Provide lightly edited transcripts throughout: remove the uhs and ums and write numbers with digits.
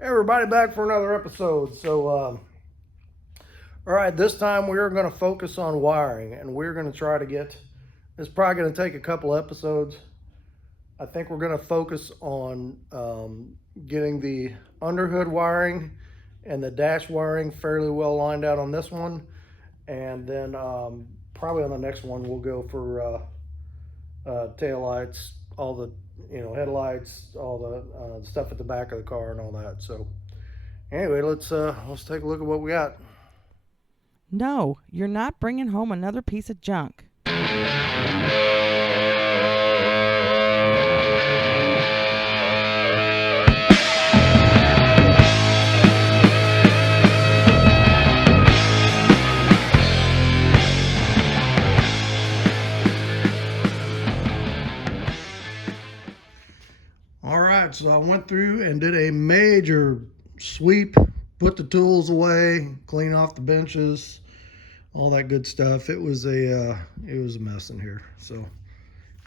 Hey everybody, back for another episode. All right, this time we're going to focus on wiring, and we're going to try to get. It's probably going to take a couple episodes. I think we're going to focus on getting the underhood wiring and the dash wiring fairly well lined out on this one, and then probably on the next one we'll go for tail lights, all the headlights, all the stuff at the back of the car, and all that. So anyway, let's take a look at what we got. No, you're not bringing home another piece of junk. All right, so I went through and did a major sweep, put the tools away, clean off the benches, all that good stuff. It was a mess in here, so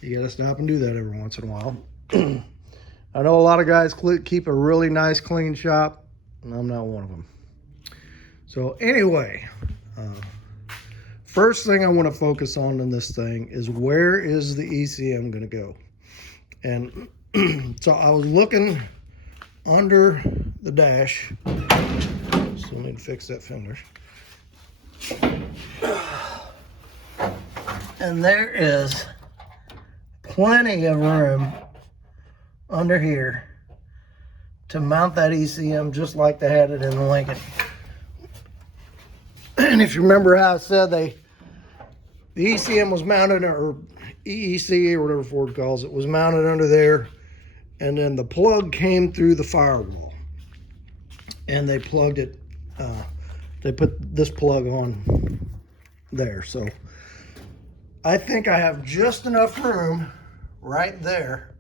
you got to stop and do that every once in a while. I know a lot of guys keep a really nice, clean shop, and I'm not one of them. So anyway, first thing I want to focus on in this thing is where is the ECM going to go? And so I was looking under the dash. Still need to fix that fender. And there is plenty of room under here to mount that ECM just like they had it in the Lincoln. And if you remember how I said the ECM was mounted, or EEC or whatever Ford calls it, was mounted under there, and then the plug came through the firewall, and they plugged it. They put this plug on there, so I think I have just enough room right there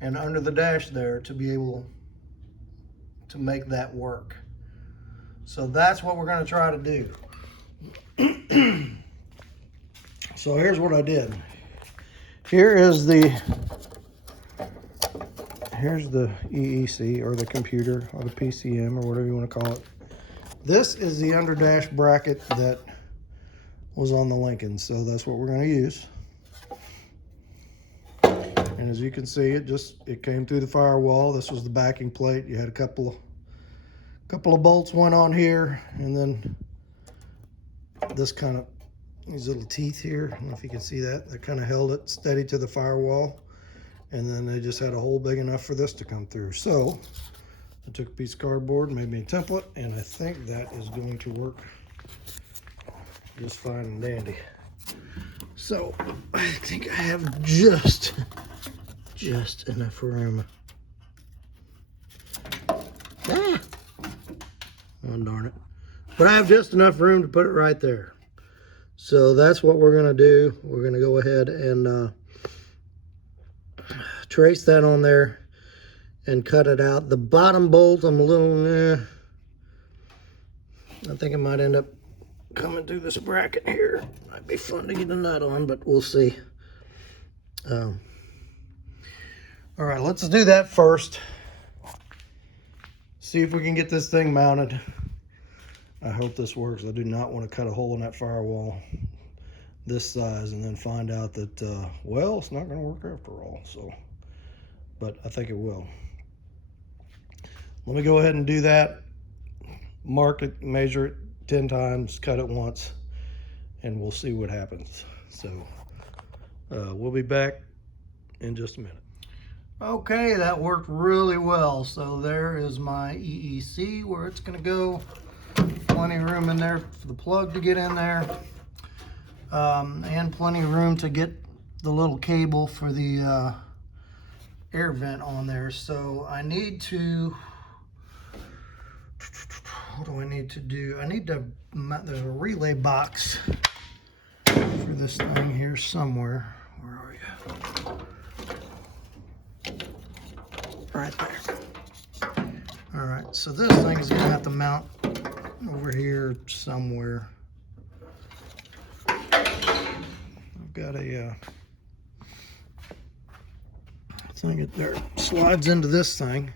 and under the dash there to be able to make that work. So that's what we're going to try to do. So here's what I did. Here's the EEC, or the computer, or the PCM, or whatever you want to call it. This is the under dash bracket that was on the Lincoln, so that's what we're going to use. And as you can see, it came through the firewall. This was the backing plate. You had a couple of bolts went on here, and then these little teeth here, I don't know if you can see that kind of held it steady to the firewall, and then they just had a hole big enough for this to come through. So I took a piece of cardboard and made me a template, and I think that is going to work just fine and dandy. So I think I have just enough room. Oh darn it. But I have just enough room to put it right there. So that's what we're going to do. We're going to go ahead and trace that on there and cut it out. The bottom bolt, I'm a little, I think it might end up coming through this bracket here. Might be fun to get a nut on, but we'll see. All right, let's do that first. See if we can get this thing mounted. I hope this works. I do not want to cut a hole in that firewall this size and then find out that, well, it's not going to work after all. So, but I think it will. Let me go ahead and do that. Mark it, measure it 10 times, cut it once, and we'll see what happens. So we'll be back in just a minute. Okay, that worked really well. So there is my EEC where it's going to go. Plenty of room in there for the plug to get in there, and plenty of room to get the little cable for the air vent on there. So I need to, what do I need to do? There's a relay box for this thing here somewhere. Where are you? Right there. All right, so this thing is gonna have to mount over here somewhere. I've got a thing there, slides into this thing.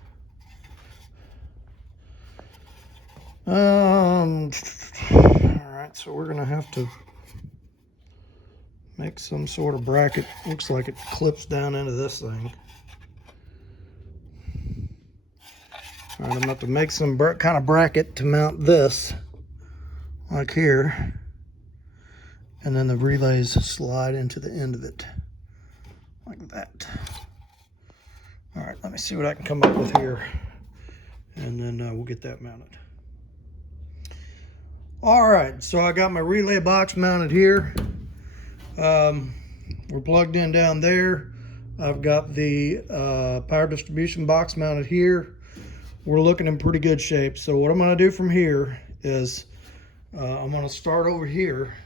All right, so we're gonna have to make some sort of bracket. Looks like it clips down into this thing. All right, I'm gonna have to make some kind of bracket to mount this, like here. And then the relays slide into the end of it, like that. All right, let me see what I can come up with here. And then we'll get that mounted. All right, so I got my relay box mounted here. We're plugged in down there. I've got the power distribution box mounted here. We're looking in pretty good shape. So what I'm gonna do from here is I'm gonna start over here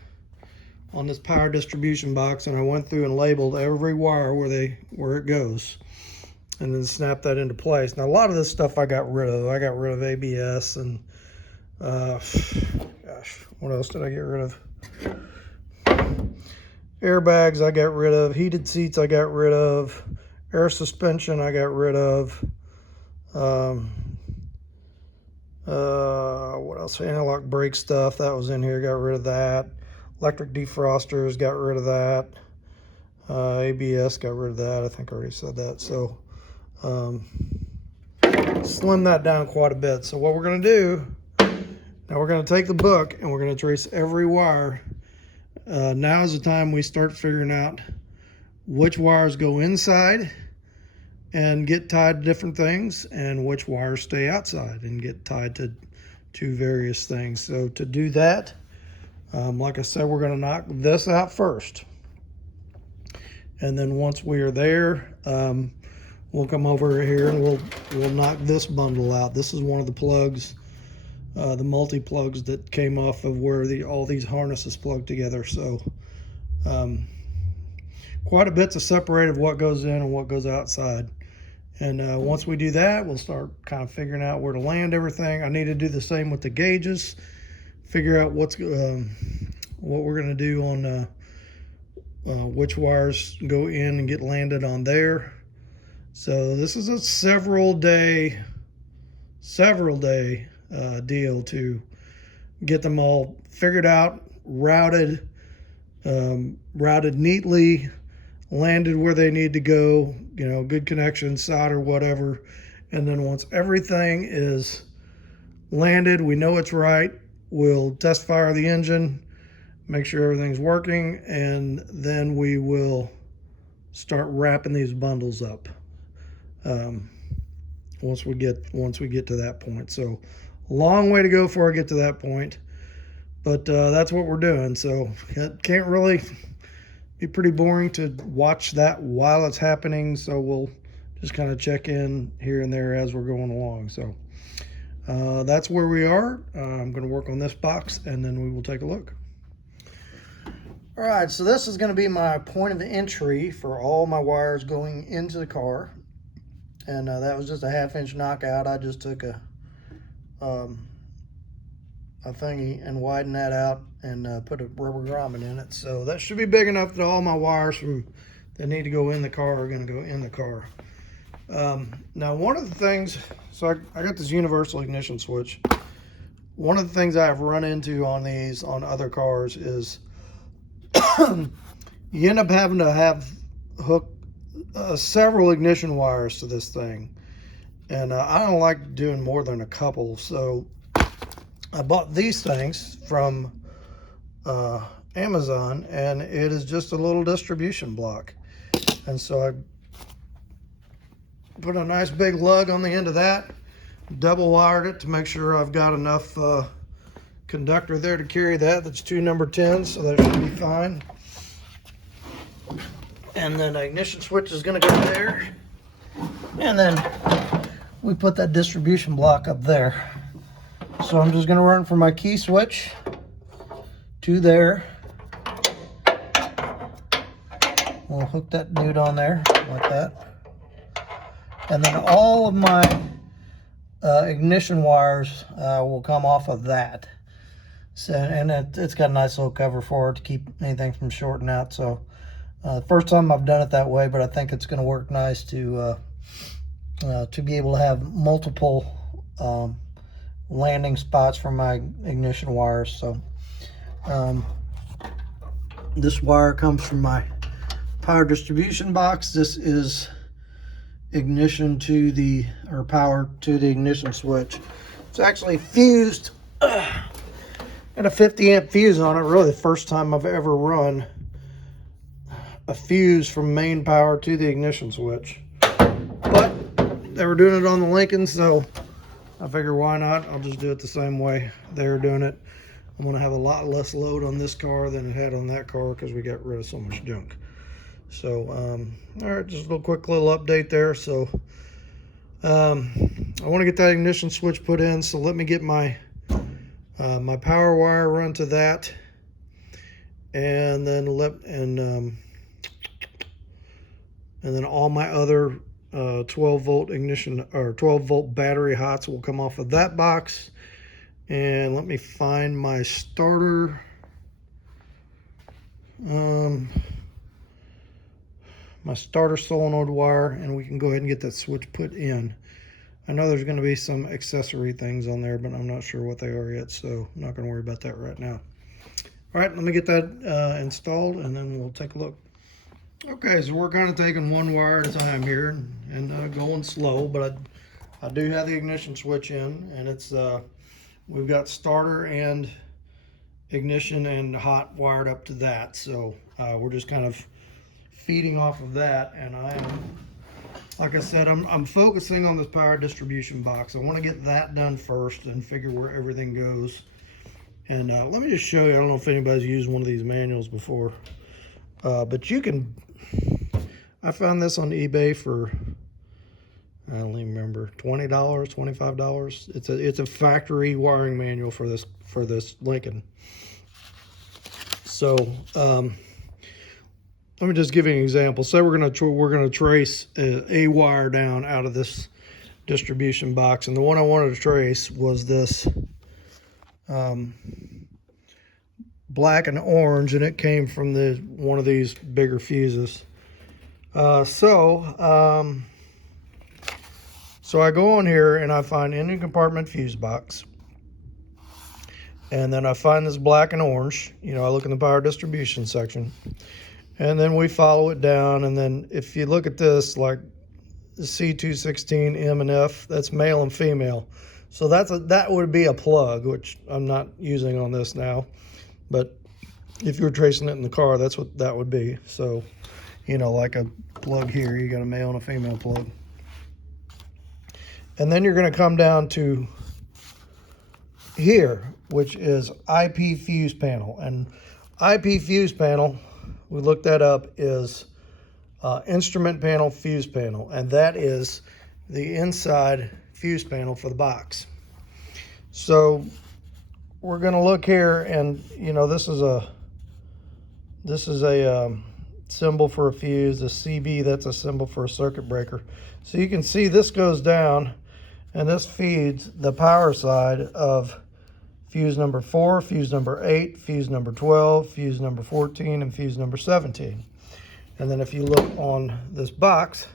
on this power distribution box, and I went through and labeled every wire where it goes, and then snap that into place. Now a lot of this stuff I got rid of. I got rid of ABS and gosh, what else did I get rid of? Airbags I got rid of. Heated seats I got rid of. Air suspension I got rid of. What else? Anti-lock brake stuff that was in here, got rid of that. Electric defrosters, got rid of that. ABS, got rid of that. I think I already said that. So slim that down quite a bit. So what we're going to do, now we're going to take the book and we're going to trace every wire. Now is the time we start figuring out which wires go inside and get tied to different things, and which wires stay outside and get tied to various things. So to do that, like I said, we're going to knock this out first. And then once we are there, we'll come over here and we'll knock this bundle out. This is one of the plugs, the multi-plugs that came off of where all these harnesses plug together. So quite a bit's separated of what goes in and what goes outside. And once we do that, we'll start kind of figuring out where to land everything. I need to do the same with the gauges, figure out what we're going to do on which wires go in and get landed on there. So this is a several day deal to get them all figured out, routed neatly, landed where they need to go, good connection, solder, whatever. And then once everything is landed, we know it's right, we'll test fire the engine, make sure everything's working, and then we will start wrapping these bundles up once we get to that point. So a long way to go before I get to that point, but that's what we're doing. So it can't really be pretty boring to watch that while it's happening, so we'll just kind of check in here and there as we're going along. So that's where we are. I'm going to work on this box and then we will take a look. All right, so this is going to be my point of entry for all my wires going into the car, and that was just a 1/2 inch knockout. I just took a thingy and widened that out and put a rubber grommet in it. So that should be big enough that all my wires that need to go in the car are going to go in the car. Now one of the things, so I got this universal ignition switch. One of the things I've run into on other cars is you end up having to hook several ignition wires to this thing. And I don't like doing more than a couple. So I bought these things from Amazon, and it is just a little distribution block. And so I put a nice big lug on the end of that, double wired it to make sure I've got enough conductor there to carry that. That's 2 number 10s, so that should be fine. And then the ignition switch is going to go there, and then we put that distribution block up there. So I'm just going to run from my key switch to there. We'll hook that dude on there like that. And then all of my ignition wires will come off of that. So, and it's got a nice little cover for it to keep anything from shorting out. So first time I've done it that way, but I think it's going to work nice to be able to have multiple landing spots for my ignition wires. So this wire comes from my power distribution box. This is ignition to the, or power to the ignition switch. It's actually fused and a 50 amp fuse on it. Really the first time I've ever run a fuse from main power to the ignition switch. But they were doing it on the Lincoln, so I figure why not? I'll just do it the same way they were doing it. I'm gonna have a lot less load on this car than it had on that car because we got rid of so much junk. So, all right, just a quick little update there. So, I want to get that ignition switch put in. So let me get my my power wire run to that, and then and then all my other 12 volt ignition or 12 volt battery hots will come off of that box. And let me find my starter. My starter solenoid wire, and we can go ahead and get that switch put in. I know there's going to be some accessory things on there, but I'm not sure what they are yet, so I'm not going to worry about that right now. All right, let me get that installed, and then we'll take a look. Okay, so we're kind of taking one wire at a time here and going slow, but I do have the ignition switch in, and it's we've got starter and ignition and hot wired up to that. So we're just kind of feeding off of that, and I am, like I said, I'm focusing on this power distribution box. I want to get that done first and figure where everything goes. And let me just show you. I don't know if anybody's used one of these manuals before, but you can. I found this on eBay for, I don't even remember, $20, $25. It's a factory wiring manual for this Lincoln. So let me just give you an example. Say we're gonna trace a wire down out of this distribution box, and the one I wanted to trace was this black and orange, and it came from one of these bigger fuses. So I go on here and I find engine compartment fuse box, and then I find this black and orange. You know, I look in the power distribution section, and then we follow it down. And then if you look at this, like the C216 M and F, that's male and female. So that would be a plug, which I'm not using on this now. But if you were tracing it in the car, that's what that would be. So, you know, like a plug here, you got a male and a female plug. And then you're going to come down to here, which is IP fuse panel. And IP fuse panel, we looked that up, is instrument panel fuse panel. And that is the inside fuse panel for the box. So we're going to look here, and you know, this is a symbol for a fuse. A CB, that's a symbol for a circuit breaker. So you can see this goes down, and this feeds the power side of fuse number 4, fuse number 8, fuse number 12, fuse number 14, and fuse number 17. And then if you look on this box,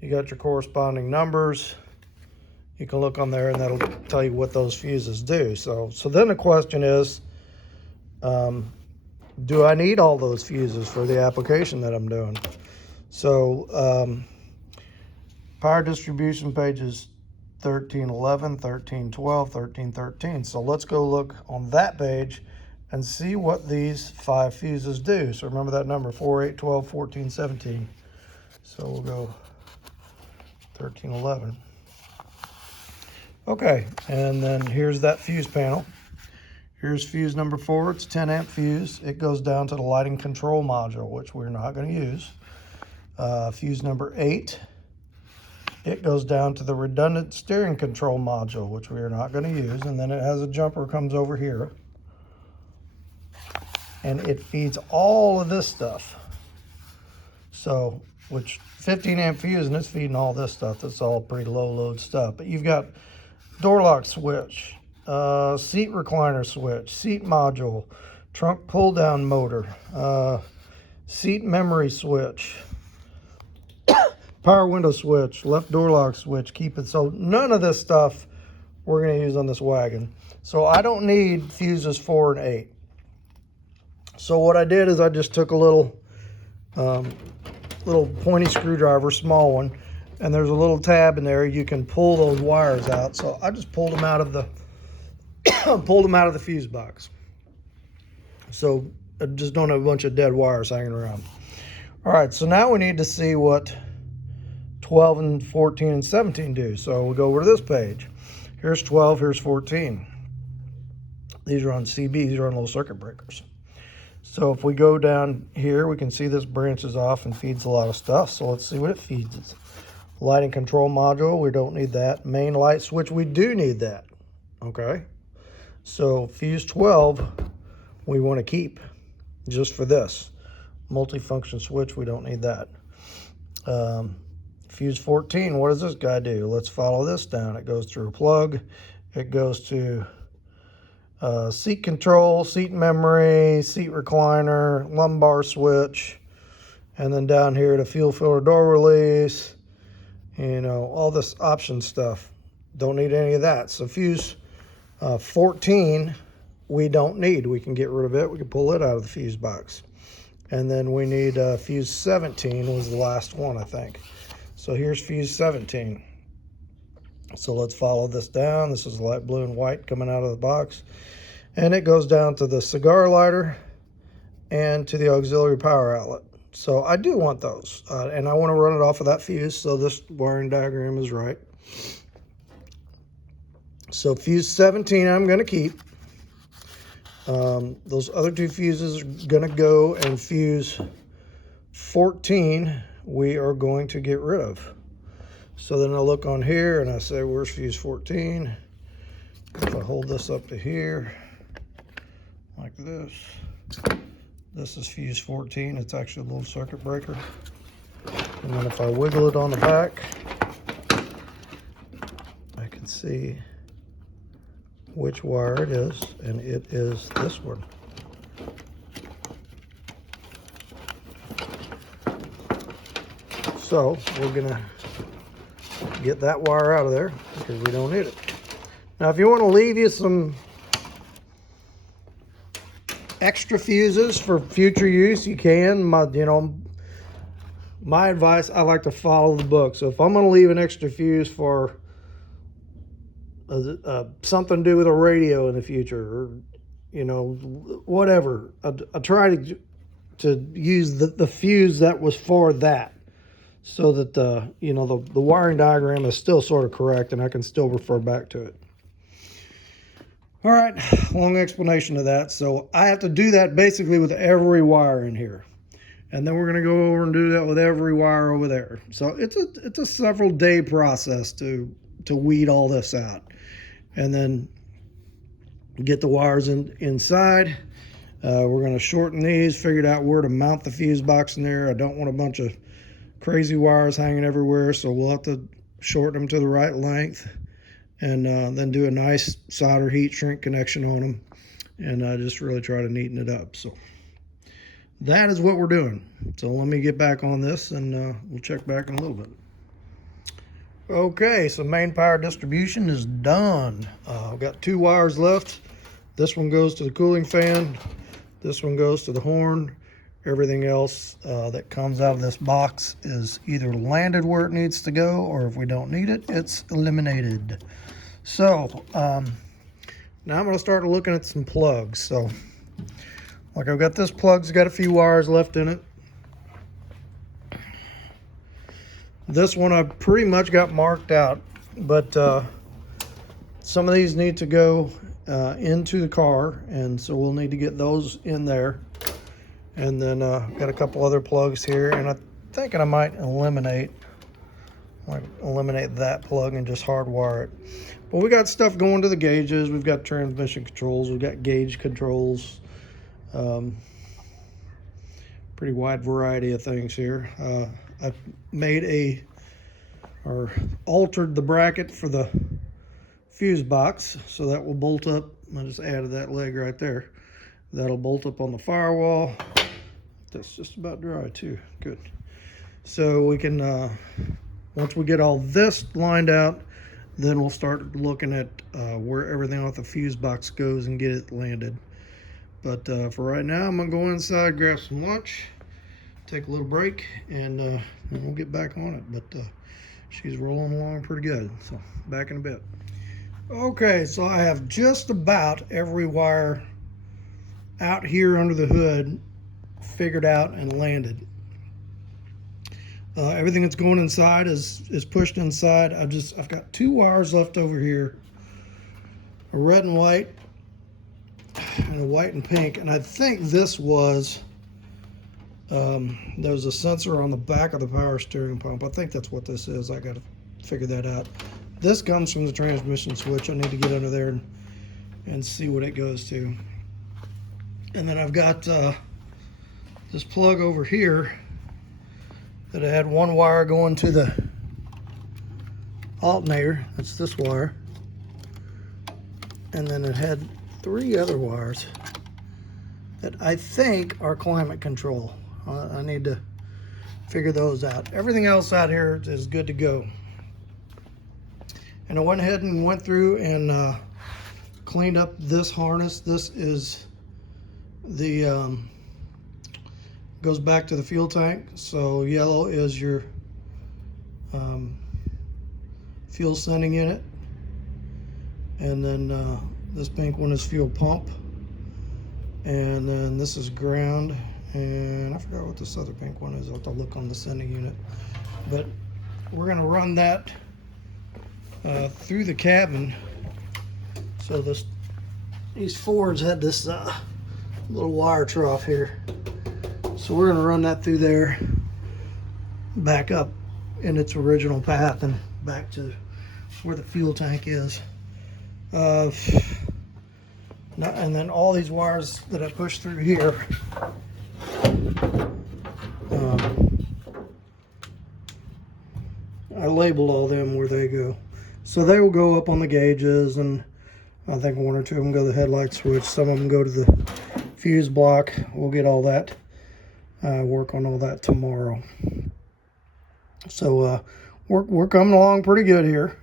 you got your corresponding numbers. You can look on there, and that'll tell you what those fuses do. So then the question is, do I need all those fuses for the application that I'm doing? So power distribution pages 1311, 1312, 1313. So let's go look on that page and see what these 5 fuses do. So remember that number, 4, 8, 12, 14, 17. So we'll go 1311. Okay, and then here's that fuse panel. Here's fuse number 4. It's 10 amp fuse. It goes down to the lighting control module, which we're not going to use. Fuse number 8. It goes down to the redundant steering control module, which we are not going to use. And then it has a jumper comes over here, and it feeds all of this stuff. So, which 15 amp fuse, and it's feeding all this stuff. That's all pretty low load stuff. But you've got door lock switch, seat recliner switch, seat module, trunk pull down motor, seat memory switch, power window switch, left door lock switch, keep it. So none of this stuff we're going to use on this wagon. So I don't need fuses 4 and 8. So what I did is I just took a little pointy screwdriver, small one, and there's a little tab in there. You can pull those wires out. So I just pulled them out of the fuse box. So I just don't have a bunch of dead wires hanging around. All right, so now we need to see what 12 and 14 and 17 do. So we'll go over to this page. Here's 12, here's 14. These are on CB, these are on little circuit breakers. So if we go down here, we can see this branches off and feeds a lot of stuff. So let's see what it feeds. Lighting control module, we don't need that. Main light switch, we do need that. Okay. So fuse 12, we want to keep just for this. Multifunction switch, we don't need that. Fuse 14, what does this guy do? Let's follow this down. It goes through a plug. It goes to seat control, seat memory, seat recliner, lumbar switch, and then down here to fuel filter door release, you know, all this option stuff. Don't need any of that. So fuse 14, we don't need. We can get rid of it. We can pull it out of the fuse box. And then we need fuse 17 was the last one, I think. So here's fuse 17. So let's follow this down. This is light blue and white coming out of the box. And it goes down to the cigar lighter and to the auxiliary power outlet. So I do want those. And I want to run it off of that fuse, so this wiring diagram is right. So fuse 17 I'm going to keep. Those other two fuses are going to go, and fuse 14 we are going to get rid of. So then I look on here and I say, where's fuse 14? If I hold this up to here, like this, this is fuse 14. It's actually a little circuit breaker. And then if I wiggle it on the back, I can see which wire it is, and it is this one. So we're gonna get that wire out of there because we don't need it. Now if you want to leave you some extra fuses for future use, you can. My advice, I like to follow the book. So if I'm going to leave an extra fuse for something to do with a radio in the future, or whatever, I try to use the fuse that was for that, so that the wiring diagram is still sort of correct and I can still refer back to it. All right, long explanation of that. So I have to do that basically with every wire in here. And then we're going to go over and do that with every wire over there. So it's a several day process to weed all this out. And then get the wires inside. We're going to shorten these, figured out where to mount the fuse box in there. I don't want a bunch of crazy wires hanging everywhere, so we'll have to shorten them to the right length, and then do a nice solder heat shrink connection on them, and just really try to neaten it up. So that is what we're doing. So let me get back on this, and we'll check back in a little bit. Okay, so main power distribution is done. I've got 2 wires left. This one goes to the cooling fan. This one goes to the horn. Everything else that comes out of this box is either landed where it needs to go, or if we don't need it, it's eliminated. So now I'm going to start looking at some plugs. So like I've got this plug's got a few wires left in it. This one I pretty much got marked out, but some of these need to go into the car, and so we'll need to get those in there. And then got a couple other plugs here, and I'm thinking I might eliminate that plug and just hardwire it. But we got stuff going to the gauges. We've got transmission controls. We've got gauge controls. Pretty wide variety of things here. I've made altered the bracket for the fuse box, so that will bolt up. I just added that leg right there. That'll bolt up on the firewall. That's just about dry too. Good. So we can, once we get all this lined out, Then we'll start looking at where everything off the fuse box goes and get it landed. But for right now, I'm gonna go inside, grab some lunch, take a little break, and we'll get back on it. But she's rolling along pretty good, so back in a bit. Okay, so I have just about every wire out here under the hood figured out and landed. Everything that's going inside is pushed inside. I've got 2 wires left over here, a red and white and a white and pink, and I think this was there was a sensor on the back of the power steering pump. I think that's what this is. I gotta figure that out. This comes from the transmission switch. I need to get under there and see what it goes to. And then I've got this plug over here that I had 1 wire going to the alternator. That's this wire. And then it had 3 other wires that I think are climate control. I need to figure those out. Everything else out here is good to go. And I went ahead and went through and cleaned up this harness. This is the goes back to the fuel tank. So yellow is your fuel sending unit, and then this pink one is fuel pump, and then this is ground, and I forgot what this other pink one is. I'll have to look on the sending unit, but we're gonna run that through the cabin. So these Fords had this little wire trough here. So we're gonna run that through there, back up in its original path and back to where the fuel tank is. And then all these wires that I pushed through here, I labeled all them where they go. So they will go up on the gauges, and I think 1 or 2 of them go to the headlight switch. Some of them go to the fuse block. We'll get all that, work on all that tomorrow. So we're coming along pretty good here.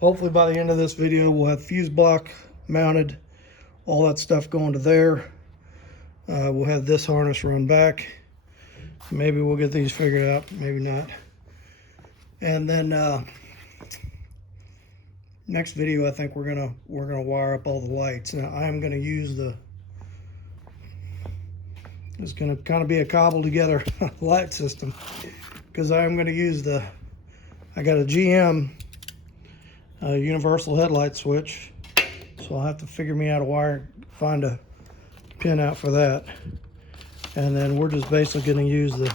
Hopefully by the end of this video, we'll have fuse block mounted, all that stuff going to there. We'll have this harness run back. Maybe we'll get these figured out, maybe not. And then next video, I think we're gonna wire up all the lights. Now I am gonna use it's gonna kind of be a cobbled together light system, because I am gonna use I got a GM universal headlight switch, so I'll have to figure me out find a pin out for that. And then we're just basically gonna use the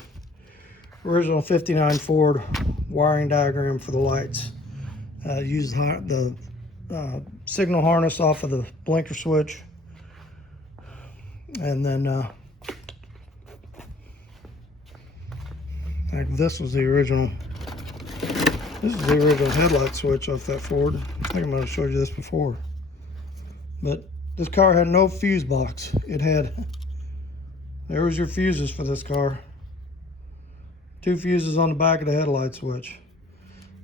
original 59 Ford wiring diagram for the lights. Use the signal harness off of the blinker switch, and then this is the original headlight switch off that Ford. I think I might have showed you this before, but this car had no fuse box. There was your fuses for this car. 2 fuses on the back of the headlight switch.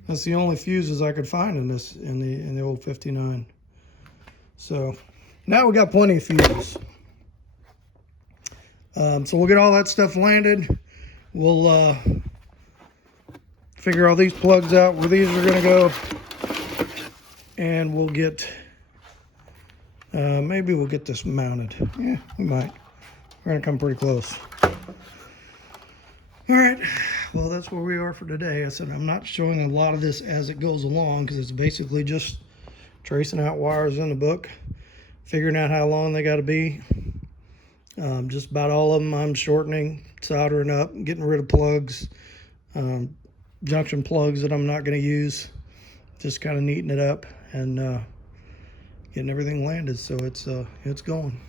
That's the only fuses I could find in the old 59. So now we got plenty of fuses. So we'll get all that stuff landed. We'll figure all these plugs out, where these are gonna go, and we'll get maybe we'll get this mounted. Yeah, we might. We're gonna come pretty close. All right, well, that's where we are for today. I said I'm not showing a lot of this as it goes along, because it's basically just tracing out wires in the book, figuring out how long they got to be. Just about all of them I'm shortening, soldering up, getting rid of plugs, junction plugs that I'm not going to use, just kind of neating it up and getting everything landed, so it's going.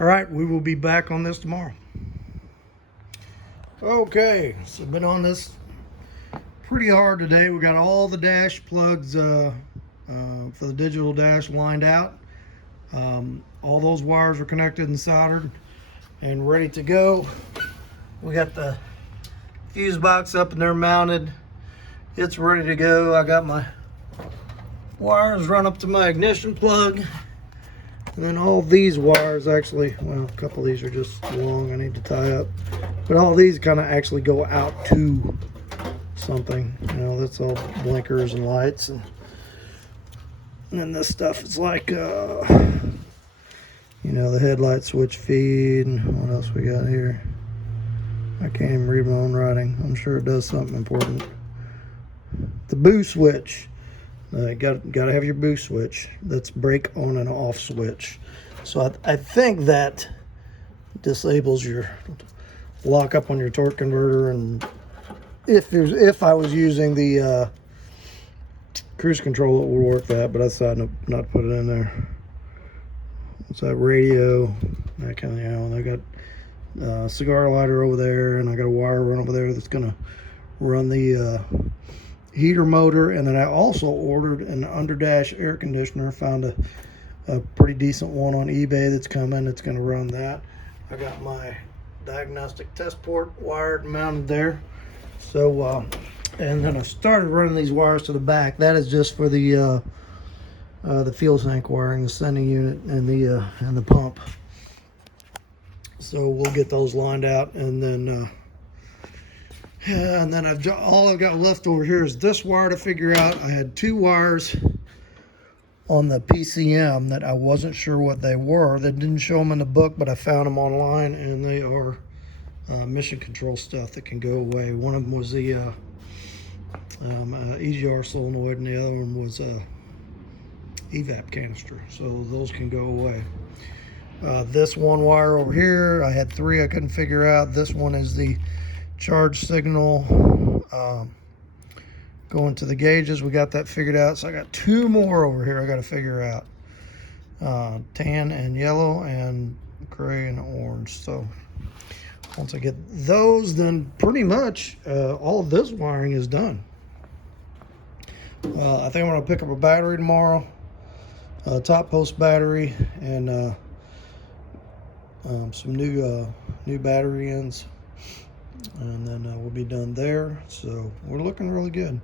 All right, we will be back on this tomorrow. Okay, so been on this pretty hard today. We got all the dash plugs for the digital dash lined out. All those wires are connected and soldered and ready to go. We got the fuse box up and they're mounted, it's ready to go. I got my wires run up to my ignition plug. And then all these wires actually, well, a couple of these are just long, I need to tie up. But all these kind of actually go out to something. You know, that's all blinkers and lights. And then this stuff is like, you know, the headlight switch feed. And what else we got here? I can't even read my own writing. I'm sure it does something important. The boost switch. Got to have your boost switch. That's brake on and off switch. So I think that disables your lock up on your torque converter. And if I was using the cruise control, it would work that, but I decided not to put it in there. What's that? Radio, that kind of, you know. And I got cigar lighter over there, and I got a wire run over there that's gonna run the heater motor. And then I also ordered an underdash air conditioner. Found a pretty decent one on eBay that's coming. It's going to run that. I got my diagnostic test port wired and mounted there. So and then I started running these wires to the back. That is just for the fuel tank wiring, the sending unit, and the pump. So we'll get those lined out, and then all I've got left over here is this wire to figure out. I had two wires on the PCM that I wasn't sure what they were. They didn't show them in the book, but I found them online, and they are mission control stuff that can go away. One of them was the EGR solenoid, and the other one was evap canister. So those can go away. This one wire over here, I had three I couldn't figure out. This one is the charge signal going to the gauges. We got that figured out. So I got two more over here I got to figure out. Tan and yellow and gray and orange. So once I get those, then pretty much all of this wiring is done. I think I'm going to pick up a battery tomorrow, a top post battery, and some new battery ends. And then we'll be done there. So we're looking really good.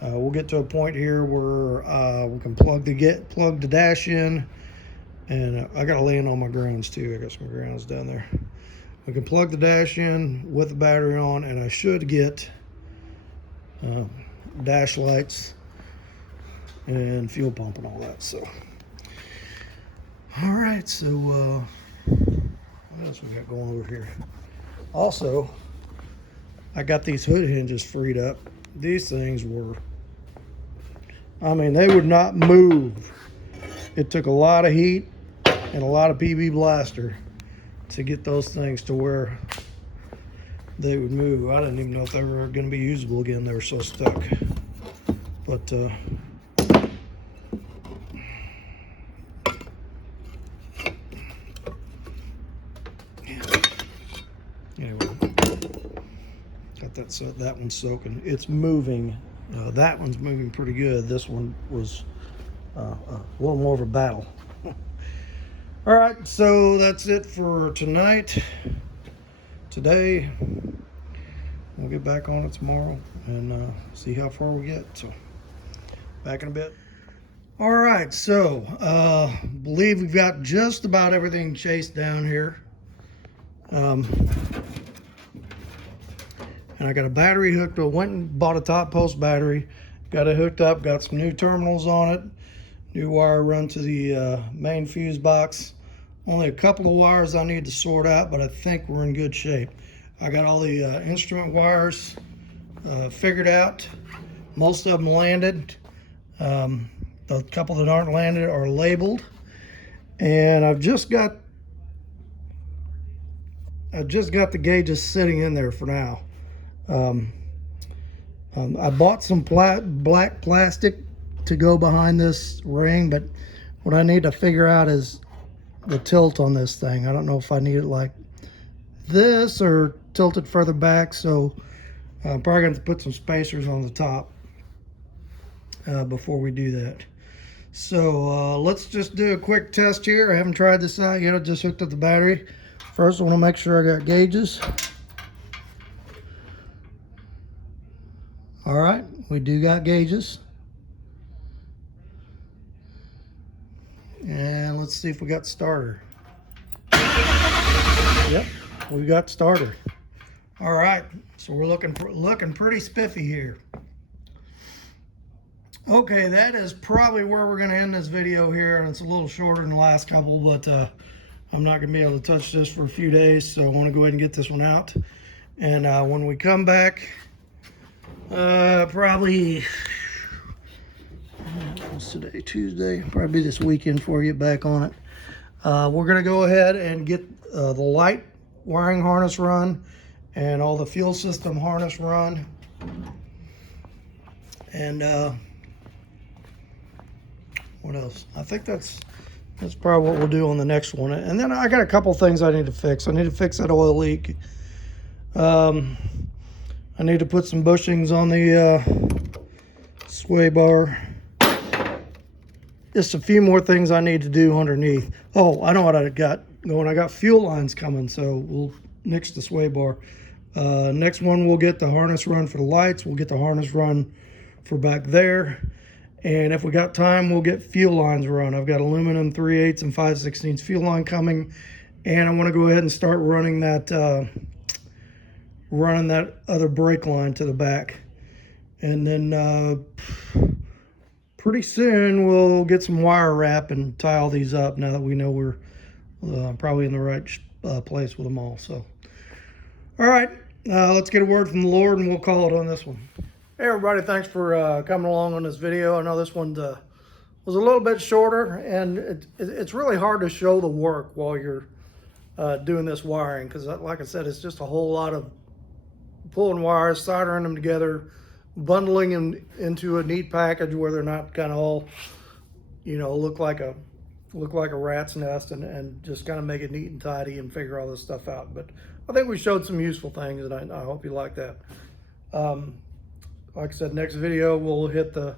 We'll get to a point here where we can plug the dash in, and I gotta lay in on my grounds too. I got some grounds down there. We can plug the dash in with the battery on, and I should get dash lights and fuel pump and all that. So all right, so what else we got going over here? Also, I got these hood hinges freed up. These things were, I mean, they would not move. It took a lot of heat and a lot of PB blaster to get those things to where they would move. I didn't even know if they were going to be usable again. They were so stuck. But anyway, got that one's soaking. It's moving. That one's moving pretty good. This one was a little more of a battle. All right, so that's it for tonight. Today, we'll get back on it tomorrow and see how far we get. So, back in a bit. All right, so believe we've got just about everything chased down here. And I got a battery hooked. I went and bought a top post battery, got it hooked up, got some new terminals on it, new wire run to the main fuse box. Only a couple of wires I need to sort out, but I think we're in good shape. I got all the instrument wires figured out. Most of them landed. The couple that aren't landed are labeled. And I've just got the gauges sitting in there for now. I bought some black plastic to go behind this ring, but what I need to figure out is the tilt on this thing. I don't know if I need it like this or tilted further back, so I'm probably going to put some spacers on the top before we do that. So let's just do a quick test here. I haven't tried this out yet. I just hooked up the battery. First, I want to make sure I got gauges. All right, We do got gauges. And let's see if we got starter. Yep, we got starter. All right, so we're looking pretty spiffy here. Okay, that is probably where we're going to end this video here, and it's a little shorter than the last couple, but I'm not going to be able to touch this for a few days, so I want to go ahead and get this one out. And when we come back, probably, what's today, Tuesday? Probably this weekend before we get back on it. We're going to go ahead and get the light wiring harness run and all the fuel system harness run. And what else? I think that's probably what we'll do on the next one. And then I got a couple things I need to fix. I need to fix that oil leak. I need to put some bushings on the sway bar. Just a few more things I need to do underneath. Oh, I know what I got going. I got fuel lines coming, so we'll nix the sway bar. Next one, we'll get the harness run for the lights. We'll get the harness run for back there. And if we got time, we'll get fuel lines run. I've got aluminum 3/8 and 5/16 fuel line coming. And I want to go ahead and start running that other brake line to the back. And then pretty soon we'll get some wire wrap and tie all these up now that we know we're probably in the right place with them all. So, all right, let's get a word from the Lord and we'll call it on this one. Hey everybody, thanks for coming along on this video. I know this one was a little bit shorter, and it's really hard to show the work while you're doing this wiring, because like I said, it's just a whole lot of pulling wires, soldering them together, bundling them into a neat package where they're not kind of all, look like a rat's nest, and just kind of make it neat and tidy and figure all this stuff out. But I think we showed some useful things, and I hope you like that. Like I said, next video we'll hit the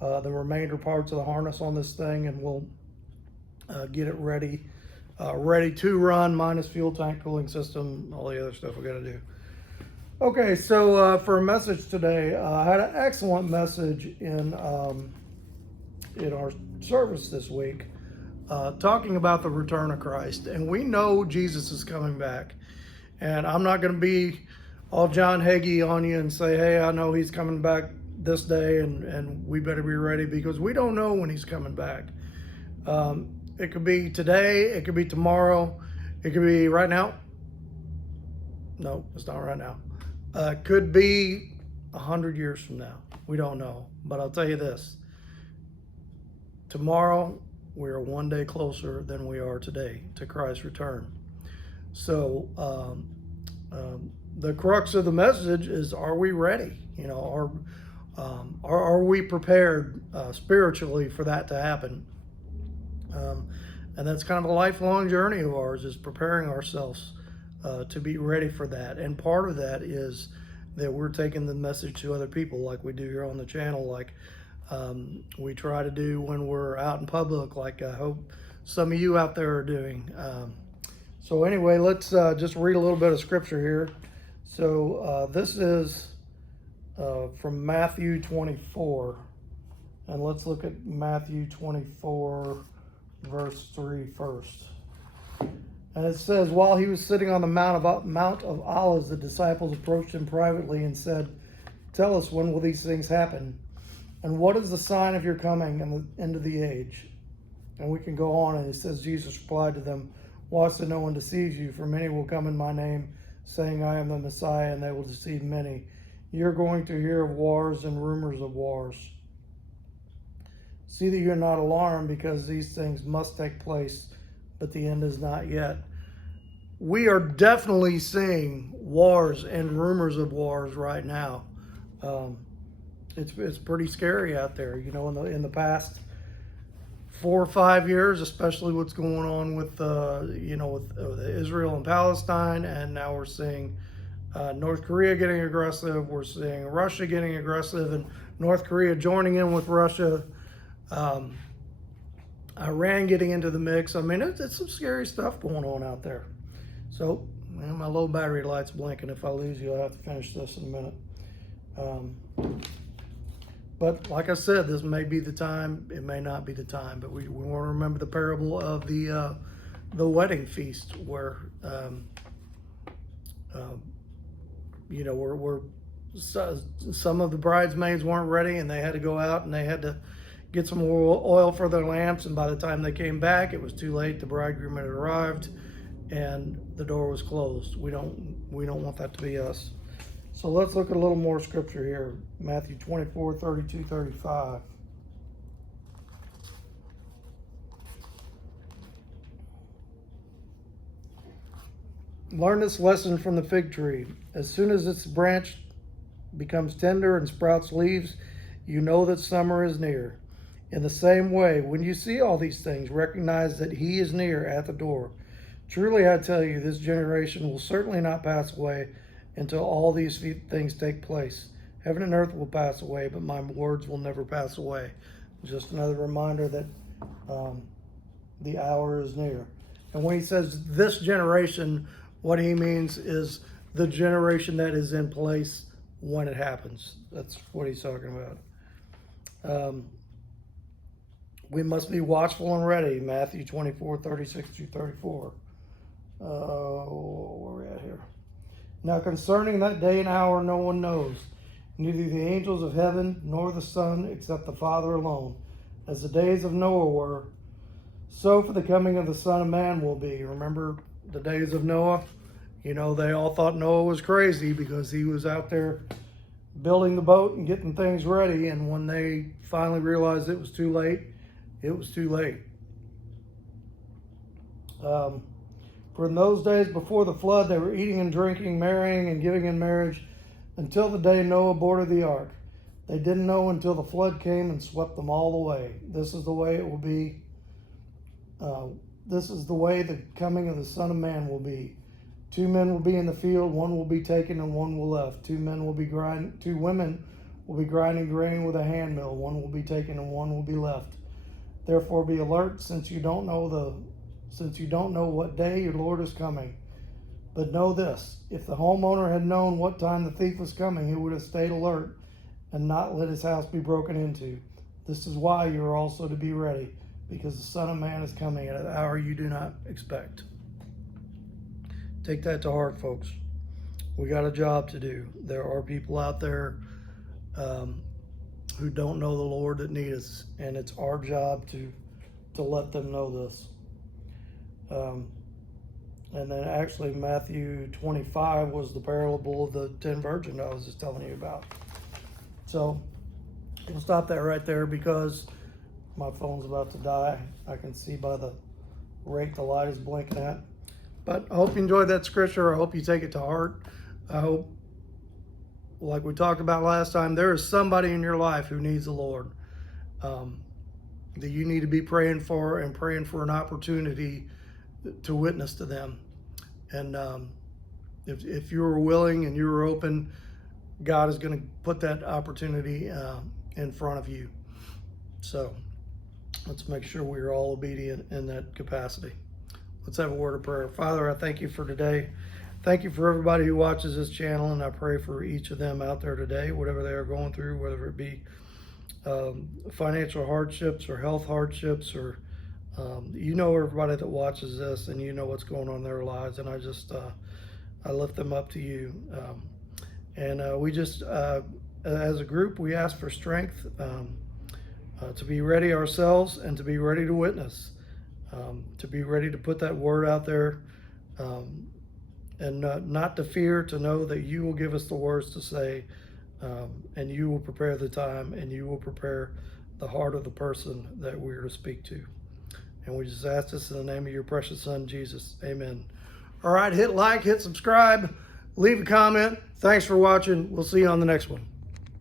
remainder parts of the harness on this thing, and we'll get it ready to run, minus fuel tank, cooling system, all the other stuff we got to do. Okay, so for a message today, I had an excellent message in our service this week, talking about the return of Christ. And we know Jesus is coming back, and I'm not going to be all John Hagee on you and say, hey, I know he's coming back this day, and we better be ready, because we don't know when he's coming back. It could be today, it could be tomorrow, it could be right now. No, it's not right now. Could be 100 years from now. We don't know. But I'll tell you this. Tomorrow, we are one day closer than we are today to Christ's return. So, the crux of the message is, are we ready? Are we prepared spiritually for that to happen? And that's kind of a lifelong journey of ours, is preparing ourselves to be ready for that. And part of that is that we're taking the message to other people, like we do here on the channel, like we try to do when we're out in public, like I hope some of you out there are doing. So anyway, let's just read a little bit of scripture here. So this is from Matthew 24, and let's look at Matthew 24 verse 3 first. And it says, while he was sitting on the Mount of Olives, the disciples approached him privately and said, tell us, when will these things happen? And what is the sign of your coming and the end of the age? And we can go on, and it says, Jesus replied to them, watch that no one deceives you, for many will come in my name, saying, I am the Messiah, and they will deceive many. You're going to hear of wars and rumors of wars. See that you're not alarmed, because these things must take place, but the end is not yet. We are definitely seeing wars and rumors of wars right now. It's pretty scary out there. In the past 4 or 5 years, especially what's going on with Israel and Palestine, and now we're seeing North Korea getting aggressive. We're seeing Russia getting aggressive, and North Korea joining in with Russia. Iran getting into the mix. I mean, it's some scary stuff going on out there. So, man, my low battery light's blinking. If I lose you, I'll have to finish this in a minute. But like I said, this may be the time. It may not be the time. But we want to remember the parable of the wedding feast, where you know, where some of the bridesmaids weren't ready, and they had to go out and they had to get some oil for their lamps. And by the time they came back, it was too late. The bridegroom had arrived, and the door was closed. We don't want that to be us. So let's look at a little more scripture here. Matthew 24, 32, 35. Learn this lesson from the fig tree. As soon as its branch becomes tender and sprouts leaves, you know that summer is near. In the same way, when you see all these things, recognize that he is near at the door. Truly I tell you, this generation will certainly not pass away until all these things take place. Heaven and earth will pass away, but my words will never pass away. Just another reminder that the hour is near. And when he says this generation, what he means is the generation that is in place when it happens. That's what he's talking about. We must be watchful and ready. Matthew 24, 36 through 34. Where are we at here? Now concerning that day and hour no one knows, neither the angels of heaven nor the Son, except the Father alone. As the days of Noah were, so for the coming of the Son of Man will be. Remember the days of Noah? You know, they all thought Noah was crazy because he was out there building the boat and getting things ready. And when they finally realized it was too late, it was too late. For in those days before the flood, they were eating and drinking, marrying and giving in marriage until the day Noah boarded the ark. They didn't know until the flood came and swept them all away. This is the way it will be. This is the way the coming of the Son of Man will be. 2 men will be in the field, one will be taken and one will left. 2 women will be grinding grain with a hand mill, one will be taken and one will be left. Therefore be alert, since you don't know what day your Lord is coming. But know this, if the homeowner had known what time the thief was coming, he would have stayed alert and not let his house be broken into. This is why you are also to be ready, because the Son of Man is coming at an hour you do not expect. Take that to heart, folks. We got a job to do. There are people out there who don't know the Lord that need us, and it's our job to let them know this. And then actually Matthew 25 was the parable of the 10 virgins I was just telling you about. So we'll stop that right there because my phone's about to die. I can see by the rate the light is blinking at. But I hope you enjoyed that scripture. I hope you take it to heart. I hope, like we talked about last time, there is somebody in your life who needs the Lord, that you need to be praying for and praying for an opportunity to witness to them. And if you are willing and you are open, God is going to put that opportunity in front of you. So let's make sure we are all obedient in that capacity. Let's have a word of prayer. Father, I thank you for today. Thank you for everybody who watches this channel, and I pray for each of them out there today, whatever they are going through, whether it be financial hardships or health hardships, or you know everybody that watches this, and you know what's going on in their lives, and I lift them up to you. We just, as a group, we ask for strength to be ready ourselves and to be ready to witness. To be ready to put that word out there, and not to fear, to know that you will give us the words to say, and you will prepare the time, and you will prepare the heart of the person that we are to speak to. And we just ask this in the name of your precious Son, Jesus. Amen. All right, hit like, hit subscribe, leave a comment. Thanks for watching. We'll see you on the next one.